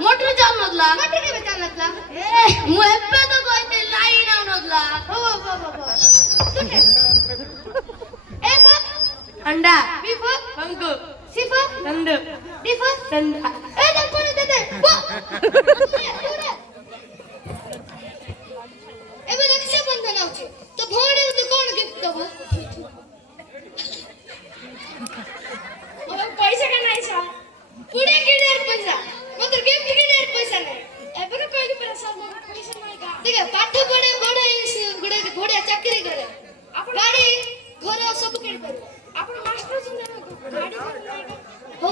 motor चालवला motor के चालवला मु एप्पे तो कोइते लाइन आवनला हो हो हो ए फो अंडा बी फो बंगु सी फो नंदु डी फो संडा ए दम कोण देते फो एबे रक्षा बंधन आउची तो भौणे तो कोण गिफ्ट दबो पैसा का नाही सा पुढे किडर पैसा मगर गिफ्ट किडर पैसा नाही एबे का कइली पर सब पैसा नाही का ठीक है पाठ पढे बडे गुडे घोड्या चाकरी करे आपण गाडी घर सब किड कर आपण मास्टर सुन गाडी हो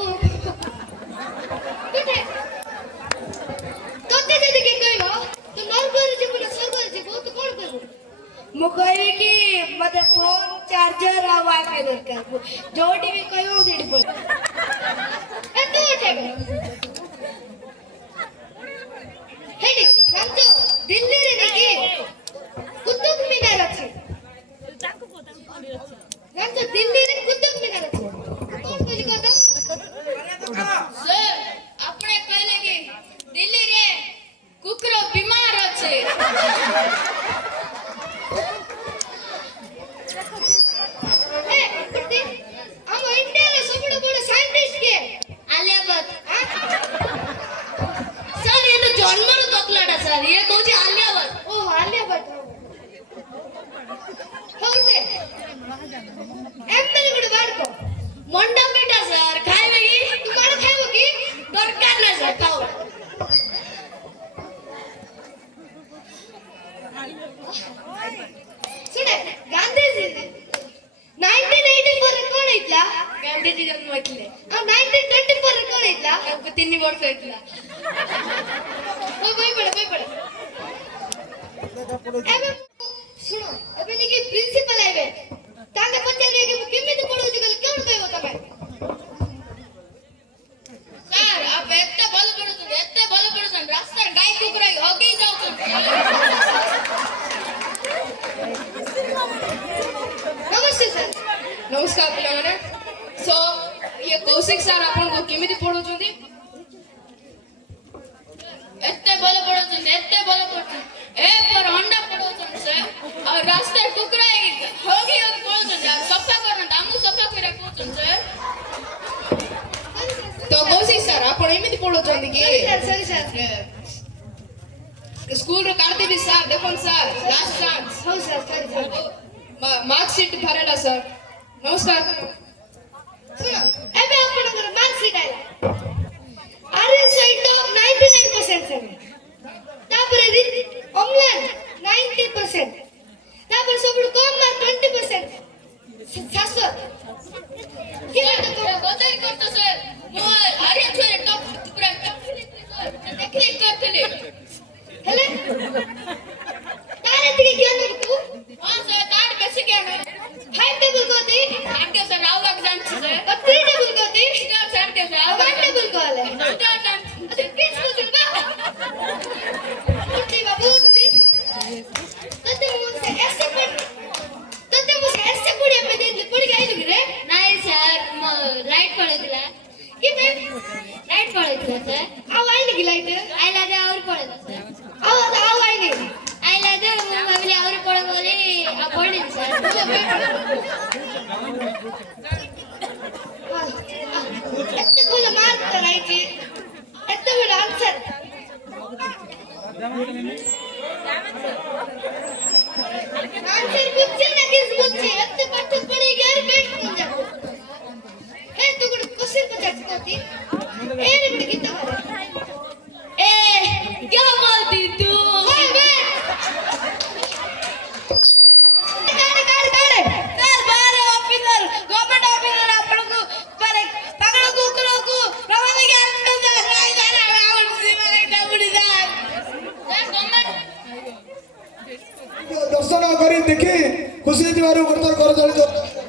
ठीक है तो ते जदी के कहिलो तो नरबर जे बोले सरबर जे बहुत कोण करू मु कहि कि मते फोन चार्जर आ वाईफाई दरकार जोडी भी कयो देडी पड़ ए तू उठे हेडी रामजो दिल्ली रे नेकी कुतुब मीनार अछि रामजो दिल्ली रे कुतुब मीनार अछि कोन कहि कहता सर आपने कहले कि दिल्ली रे कुकरो बीमार अछि गांधीजी जन्म होइतले 1924 रे कोण होइतला 3 वर्ष होइतला ओ भाई पड़े एबे सुनो एबे निके प्रिंसिपल आइबे ताके पचारे कि केमिति पढौची गले कोन कहबो तमे सर आप एत्ते भल पढुछन रास्ता गाय कुकुरा होगी जाउछन नमस्ते सर नमस्कार पिलाने सो ये कौशिक सर आपन को केमिति पढौछन एत्ते भल पढौछन ए पर अंडा पढौछन सर और रास्ता कुकुरा होगी पढौछन यार सफा करन दामु सफा करे पढौछन सर तो कौशिक सर आपन एमिति पढौछन कि सर स्कूल रो कार्ती भी सर देखोन सर लास्ट चांस हो सर मार्क शीट भरेला सर नमस्कार सुनो एबे आपनकर मार्क शीट आइला आरे साइड 99% सर तापरे ऑनलाइन 90% तापर सबु कम मार्क 20% शाश्वत केला तो गोदाई करतो सर मो आरे छोरे टॉप पूरा टॉप टेक्निक करतले हेले तारे तिके ज्ञान तू हां सर तार बेसिक ज्ञान 5 टेबल को दे आगे सर राव लग जान सर 3 टेबल को दे सर के सर 1 टेबल को ले स्टार्ट अच्छा किस को चलबा उठी बाबू उठी तते मुझसे ऐसे कुड़ी पे दे पड़ गई लग रे नहीं सर लाइट पड़ेला कि पे लाइट पड़ेला सर आ आई नहीं लाइट आई लगे और पड़ेला सर आओ आई नहीं आई लगे भाभी और पड़ बोले आ पड़े सर एत्ते बोल मार कराई जी एत्ते बड़ा आंसर आंसर पूछे ना किस पूछे एत्ते पाठ पढ़ी घर बैठ नहीं जाओ हे तू कुछ क्वेश्चन पूछ सकती ए रे बेटा कितना ए क्या बोलती तू ଦର୍ଶନ କରି ଦେଖି ଖୁସି ହେଇଥିବାରୁ ଗୋଟେ ଥର କରତାଳି